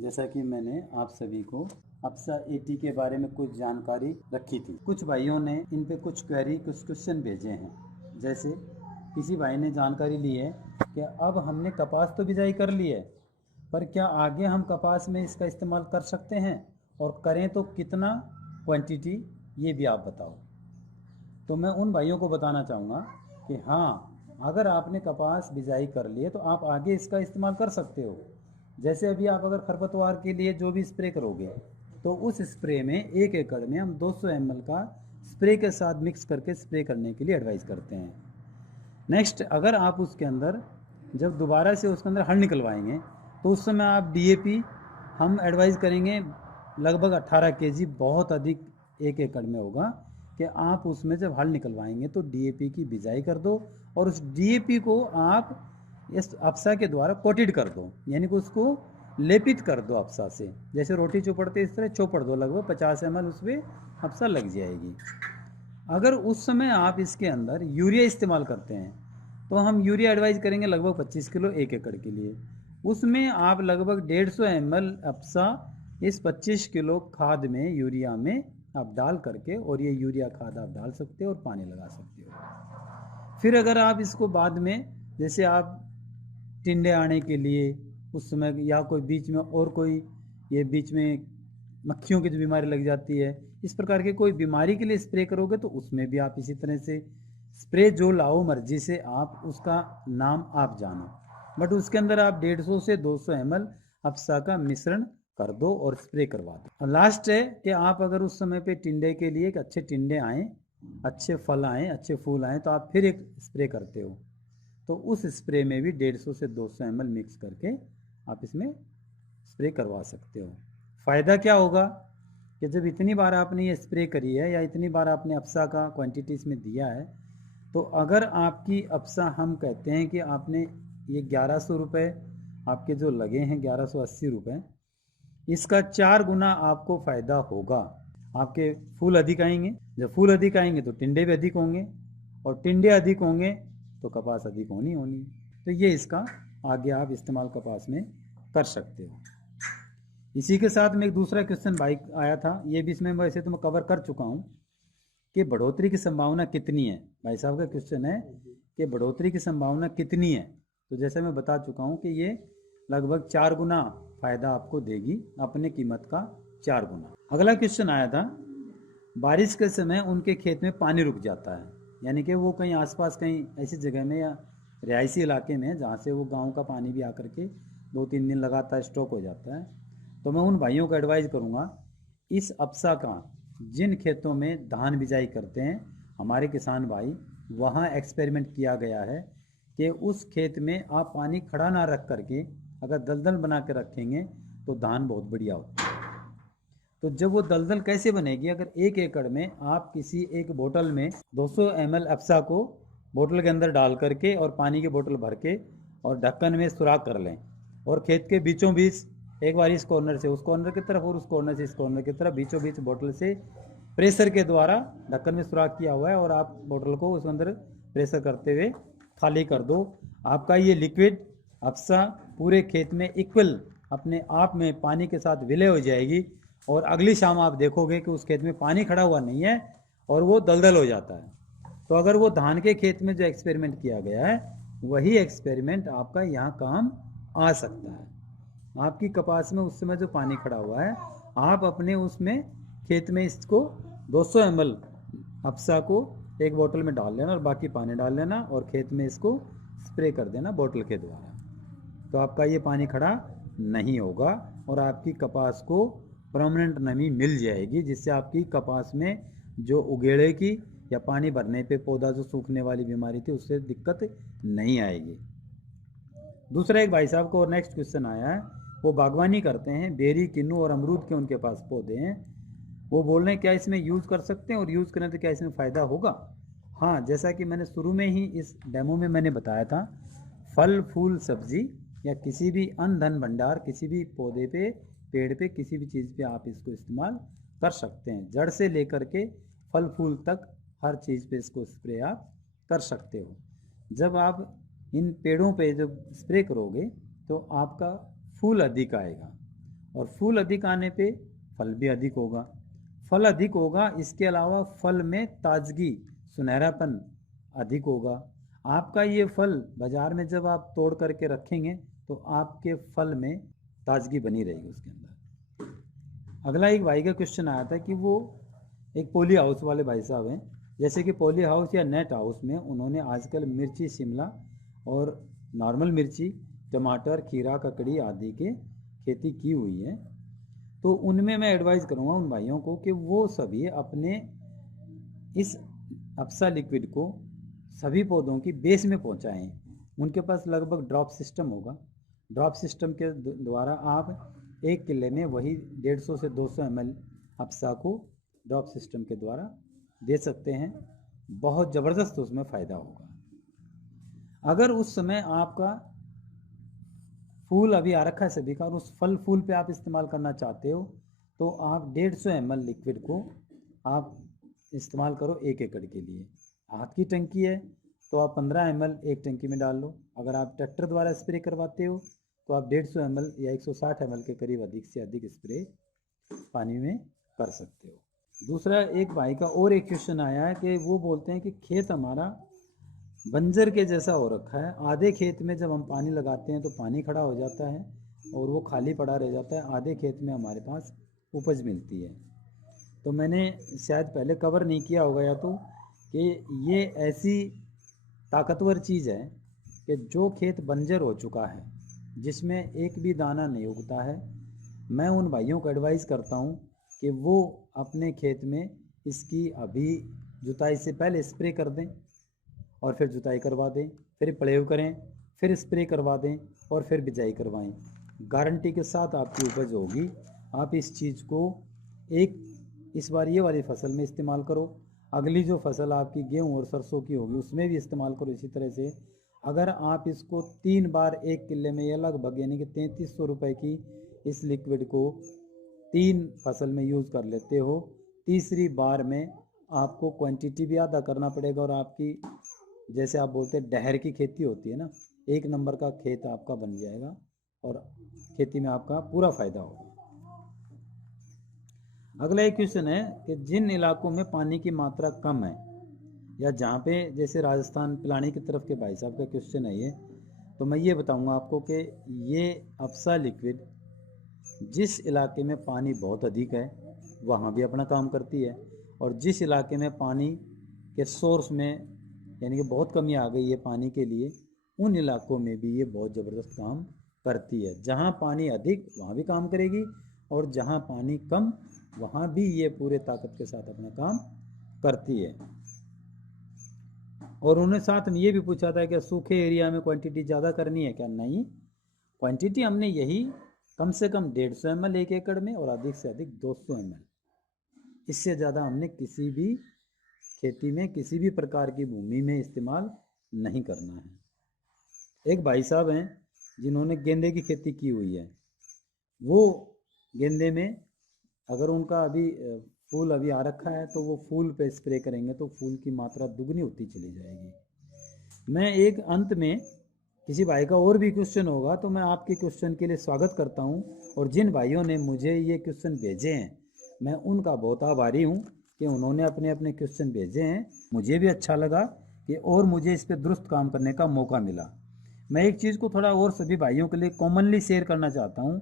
जैसा कि मैंने आप सभी को अप्सा 80 के बारे में कुछ जानकारी रखी थी। कुछ भाइयों ने इन पे कुछ क्वेश्चन भेजे हैं। जैसे किसी भाई ने जानकारी ली है कि अब हमने कपास तो बिजाई कर ली है, पर क्या आगे हम कपास में इसका इस्तेमाल कर सकते हैं, और करें तो कितना क्वांटिटी, ये भी आप बताओ। तो मैं उन भाइयों को बताना चाहूँगा कि हाँ, अगर आपने कपास बिजाई कर ली है तो आप आगे इसका इस्तेमाल कर सकते हो। जैसे अभी आप अगर खरपतवार के लिए जो भी स्प्रे करोगे, तो उस स्प्रे में 1 एकड़ में हम 200 ml का स्प्रे के साथ मिक्स करके स्प्रे करने के लिए एडवाइस करते हैं। नेक्स्ट, अगर आप उसके अंदर जब दोबारा से उसके अंदर हल निकलवाएंगे, तो उस समय आप डीएपी हम एडवाइस करेंगे लगभग 18 केजी, बहुत अधिक 1 एकड़ में होगा, कि आप उसमें जब हल निकलवाएंगे तो डीएपी की बिजाई कर दो, और उस डीएपी को आप इस अप्सा के द्वारा कोटेड कर दो, यानी कि उसको लेपित कर दो अप्सा से। जैसे रोटी चोपड़ते इस तरह चोपड़ दो, लगभग 50 ml उसमें अप्सा लग जाएगी। अगर उस समय आप इसके अंदर यूरिया इस्तेमाल करते हैं, तो हम यूरिया एडवाइस करेंगे लगभग 25 किलो 1 एकड़ के लिए। उसमें आप लगभग 150 ml अप्सा इस 25 किलो खाद में, यूरिया में आप डाल करके, और ये यूरिया खाद आप डाल सकते हो और पानी लगा सकते हो। फिर अगर आप इसको बाद में, जैसे आप टिंडे आने के लिए उस समय, या कोई बीच में और कोई, ये बीच में मक्खियों की जो बीमारी लग जाती है, इस प्रकार के कोई बीमारी के लिए स्प्रे करोगे, तो उसमें भी आप इसी तरह से स्प्रे जो लाओ मर्जी से, आप उसका नाम आप जानो, बट उसके अंदर आप 150 से 200 ml अप्सा का मिश्रण कर दो और स्प्रे करवा दो। और लास्ट है कि आप अगर उस समय पे टिंडे के लिए अच्छे टिंडे आए, अच्छे फल आए, अच्छे फूल आए, तो आप फिर एक स्प्रे करते हो, तो उस स्प्रे में भी 150 से 200 ml मिक्स करके आप इसमें स्प्रे करवा सकते हो। फ़ायदा क्या होगा कि जब इतनी बार आपने ये स्प्रे करी है, या इतनी बार आपने अप्सा का क्वांटिटी इसमें दिया है, तो अगर आपकी अप्सा, हम कहते हैं कि आपने ये 1100 रुपये आपके जो लगे हैं, 1180 रुपये, इसका 4 गुना आपको फ़ायदा होगा। आपके फूल अधिक आएंगे, जब फूल अधिक आएंगे तो टिंडे भी अधिक होंगे, और टिंडे अधिक होंगे तो कपास अधिक होनी होनी। तो ये इसका आगे आप इस्तेमाल कपास में कर सकते हो। इसी के साथ में एक दूसरा क्वेश्चन भाई आया था, ये भी इसमें वैसे तो मैं कवर कर चुका हूँ, कि बढ़ोतरी की संभावना कितनी है। भाई साहब का क्वेश्चन है कि बढ़ोतरी की संभावना कितनी है। तो जैसे मैं बता चुका हूँ कि ये लगभग 4 गुना फ़ायदा आपको देगी, अपने कीमत का 4 गुना। अगला क्वेश्चन आया था, बारिश के समय उनके खेत में पानी रुक जाता है, यानी कि वो कहीं आसपास कहीं ऐसी जगह में, या रिहायशी इलाके में, जहाँ से वो गांव का पानी भी आकर के 2-3 दिन लगातार स्टॉक हो जाता है। तो मैं उन भाइयों को एडवाइस करूँगा, इस अप्सा का जिन खेतों में धान बिजाई करते हैं हमारे किसान भाई, वहाँ एक्सपेरिमेंट किया गया है कि उस खेत में आप पानी खड़ा ना रख करके अगर दलदल बना के रखेंगे तो धान बहुत बढ़िया होता है। तो जब वो दलदल कैसे बनेगी, अगर 1 एकड़ में आप किसी एक बोतल में 200 ml अप्सा को बोतल के अंदर डाल करके, और पानी की बोतल भर के, और ढक्कन में सुराख कर लें, और खेत के बीचों बीच, एक बार इस कॉर्नर से उस कॉर्नर की तरफ, और उस कॉर्नर से इस कॉर्नर की तरफ, बीचों बीच बोतल से प्रेशर के द्वारा ढक्कन में सुराख किया हुआ है, और आप बोतल को उस अंदर प्रेशर करते हुए खाली कर दो। आपका ये लिक्विड अप्सा पूरे खेत में इक्वल अपने आप में पानी के साथ विलय हो जाएगी, और अगली शाम आप देखोगे कि उस खेत में पानी खड़ा हुआ नहीं है, और वो दलदल हो जाता है। तो अगर वो धान के खेत में जो एक्सपेरिमेंट किया गया है, वही एक्सपेरिमेंट आपका यहाँ काम आ सकता है। आपकी कपास में उस समय जो पानी खड़ा हुआ है, आप अपने उसमें खेत में इसको 200 ml अप्सा को एक बोतल में डाल लेना, और बाकी पानी डाल लेना, और खेत में इसको स्प्रे कर देना बोतल के द्वारा। तो आपका ये पानी खड़ा नहीं होगा, और आपकी कपास को परमानेंट नमी मिल जाएगी, जिससे आपकी कपास में जो उगेड़े की या पानी भरने पे पौधा जो सूखने वाली बीमारी थी, उससे दिक्कत नहीं आएगी। दूसरा एक भाई साहब को और नेक्स्ट क्वेश्चन आया है, वो बागवानी करते हैं, बेरी, किन्नू और अमरूद के उनके पास पौधे हैं। वो बोल रहे हैं क्या इसमें यूज़ कर सकते हैं, और यूज़ करें तो क्या इसमें फ़ायदा होगा। हाँ, जैसा कि मैंने शुरू में ही इस डेमो में मैंने बताया था, फल फूल सब्जी या किसी भी अन्न धन भंडार, किसी भी पौधे पे, पेड़ पे, किसी भी चीज़ पे आप इसको इस्तेमाल कर सकते हैं। जड़ से लेकर के फल फूल तक हर चीज़ पे इसको स्प्रे आप कर सकते हो। जब आप इन पेड़ों पे जब स्प्रे करोगे तो आपका फूल अधिक आएगा, और फूल अधिक आने पे फल भी अधिक होगा। फल अधिक होगा, इसके अलावा फल में ताजगी, सुनहरापन अधिक होगा। आपका ये फल बाज़ार में जब आप तोड़ करके रखेंगे तो आपके फल में ताजगी बनी रहेगी उसके अंदर। अगला एक भाई का क्वेश्चन आया था कि वो एक पॉली हाउस वाले भाई साहब हैं, जैसे कि पॉली हाउस या नेट हाउस में उन्होंने आजकल मिर्ची, शिमला और नॉर्मल मिर्ची, टमाटर, खीरा, ककड़ी आदि के खेती की हुई है। तो उनमें मैं एडवाइस करूँगा उन भाइयों को कि वो सभी अपने इस अप्सा लिक्विड को सभी पौधों की बेस में पहुंचाएं। उनके पास लगभग ड्रॉप सिस्टम होगा। ड्रॉप सिस्टम के द्वारा आप 1 किले में वही 150 से 200 ml अप्सा को ड्रॉप सिस्टम के द्वारा दे सकते हैं। बहुत ज़बरदस्त उसमें फ़ायदा होगा। अगर उस समय आपका फूल अभी आ रखा है सभी का और उस फल फूल पे आप इस्तेमाल करना चाहते हो तो आप 150 ml लिक्विड को आप इस्तेमाल करो 1 एकड़ के लिए। हाथ की टंकी है तो आप 15 ml एक टंकी में डाल लो। अगर आप ट्रैक्टर द्वारा स्प्रे करवाते हो तो आप 150 ml या 160 ml के करीब अधिक से अधिक स्प्रे पानी में कर सकते हो। दूसरा, एक भाई का और एक क्वेश्चन आया है कि वो बोलते हैं कि खेत हमारा बंजर के जैसा हो रखा है। आधे खेत में जब हम पानी लगाते हैं तो पानी खड़ा हो जाता है और वो खाली पड़ा रह जाता है। आधे खेत में हमारे पास उपज मिलती है। तो मैंने शायद पहले कवर नहीं किया होगा या तो कि ये ऐसी ताकतवर चीज़ है कि जो खेत बंजर हो चुका है, जिसमें एक भी दाना नहीं उगता है, मैं उन भाइयों को एडवाइस करता हूँ कि वो अपने खेत में इसकी अभी जुताई से पहले स्प्रे कर दें और फिर जुताई करवा दें, फिर प्लेव करें, फिर स्प्रे करवा दें और फिर बिजाई करवाएं। गारंटी के साथ आपकी उपज होगी। आप इस चीज़ को इस बार ये वाली फसल में इस्तेमाल करो, अगली जो फसल आपकी गेहूँ और सरसों की होगी उसमें भी इस्तेमाल करो। इसी तरह से अगर आप इसको 3 बार 1 किले में, या लगभग यानी कि 3300 रुपये की इस लिक्विड को 3 फसल में यूज़ कर लेते हो, तीसरी बार में आपको क्वांटिटी भी आधा करना पड़ेगा और आपकी, जैसे आप बोलते हैं डहर की खेती होती है ना, 1 नंबर का खेत आपका बन जाएगा और खेती में आपका पूरा फ़ायदा होगा। अगला एक क्वेश्चन है कि जिन इलाकों में पानी की मात्रा कम है या जहाँ पे, जैसे राजस्थान पिलानी की तरफ के भाई साहब का क्वेश्चन है ये, तो मैं ये बताऊंगा आपको कि ये अप्सा लिक्विड जिस इलाके में पानी बहुत अधिक है वहाँ भी अपना काम करती है, और जिस इलाके में पानी के सोर्स में यानी कि बहुत कमी आ गई है पानी के लिए, उन इलाकों में भी ये बहुत ज़बरदस्त काम करती है। जहाँ पानी अधिक वहाँ भी काम करेगी और जहाँ पानी कम वहाँ भी ये पूरे ताकत के साथ अपना काम करती है। और उन्होंने साथ में ये भी पूछा था कि सूखे एरिया में क्वांटिटी ज़्यादा करनी है क्या? नहीं, क्वांटिटी हमने यही कम से कम 150 ml 1 एकड़ में और अधिक से अधिक 200 ml, इससे ज़्यादा हमने किसी भी खेती में किसी भी प्रकार की भूमि में इस्तेमाल नहीं करना है। एक भाई साहब हैं जिन्होंने गेंदे की खेती की हुई है। वो गेंदे में अगर उनका अभी फूल अभी आ रखा है तो वो फूल पे स्प्रे करेंगे तो फूल की मात्रा दुगनी होती चली जाएगी। मैं एक अंत में, किसी भाई का और भी क्वेश्चन होगा तो मैं आपके क्वेश्चन के लिए स्वागत करता हूं, और जिन भाइयों ने मुझे ये क्वेश्चन भेजे हैं मैं उनका बहुत आभारी हूं कि उन्होंने अपने अपने क्वेश्चन भेजे हैं। मुझे भी अच्छा लगा कि और मुझे इस पर दुरुस्त काम करने का मौका मिला। मैं एक चीज़ को थोड़ा और सभी भाइयों के लिए कॉमनली शेयर करना चाहता हूँ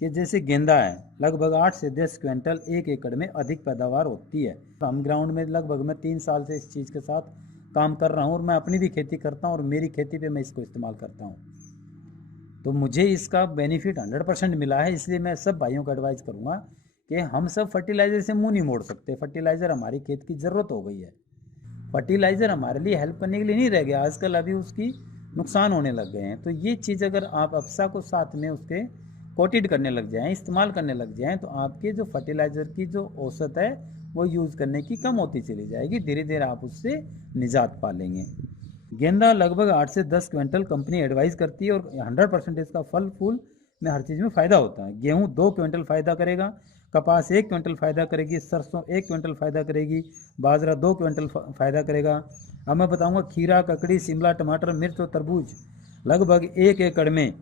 कि जैसे गेंदा है, लगभग 8 से 10 क्विंटल 1 एकड़ में अधिक पैदावार होती है। हम ग्राउंड में लगभग मैं 3 साल से इस चीज़ के साथ काम कर रहा हूँ और मैं अपनी भी खेती करता हूँ और मेरी खेती पे मैं इसको इस्तेमाल करता हूँ, तो मुझे इसका बेनिफिट 100% मिला है। इसलिए मैं सब भाइयों को एडवाइस करूँगा कि हम सब फर्टिलाइज़र से मुँह नहीं मोड़ सकते। फर्टिलाइज़र हमारी खेत की ज़रूरत हो गई है। फर्टिलाइज़र हमारे लिए हेल्प करने के लिए नहीं रह गया, आजकल अभी उसकी नुकसान होने लग गए हैं। तो ये चीज़ अगर आप अप्सा को साथ में उसके कोटेड करने लग जाएं, इस्तेमाल करने लग जाएं, तो आपके जो फर्टिलाइज़र की जो औसत है वो यूज़ करने की कम होती चली जाएगी। धीरे धीरे आप उससे निजात पा लेंगे। गेंदा लगभग 8 से 10 क्विंटल कंपनी एडवाइस करती है और 100% इसका फल फूल में हर चीज़ में फ़ायदा होता है। गेहूँ 2 क्विंटल फ़ायदा करेगा, कपास 1 क्विंटल फ़ायदा करेगी, सरसों 1 क्विंटल फ़ायदा करेगी, बाजरा 2 क्विंटल फ़ायदा करेगा। अब मैं बताऊंगा खीरा, ककड़ी, शिमला, टमाटर, मिर्च और तरबूज लगभग 1 एकड़ में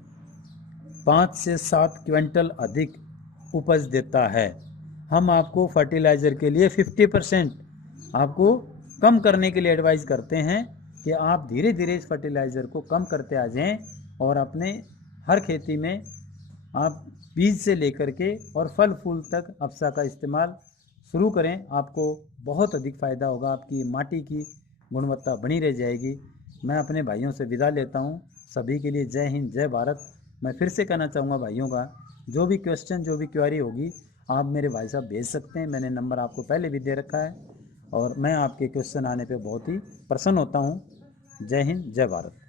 5 से 7 क्विंटल अधिक उपज देता है। हम आपको फर्टिलाइज़र के लिए 50% आपको कम करने के लिए एडवाइस करते हैं कि आप धीरे धीरे इस फर्टिलाइज़र को कम करते आ जाएं और अपने हर खेती में आप बीज से लेकर के और फल फूल तक अप्सा का इस्तेमाल शुरू करें। आपको बहुत अधिक फ़ायदा होगा, आपकी माटी की गुणवत्ता बनी रह जाएगी। मैं अपने भाइयों से विदा लेता हूँ। सभी के लिए जय हिंद, जय भारत। मैं फिर से कहना चाहूँगा भाइयों का, जो भी क्वेश्चन, जो भी क्वेरी होगी आप मेरे भाई साहब भेज सकते हैं। मैंने नंबर आपको पहले भी दे रखा है और मैं आपके क्वेश्चन आने पे बहुत ही प्रसन्न होता हूँ। जय हिंद, जय भारत।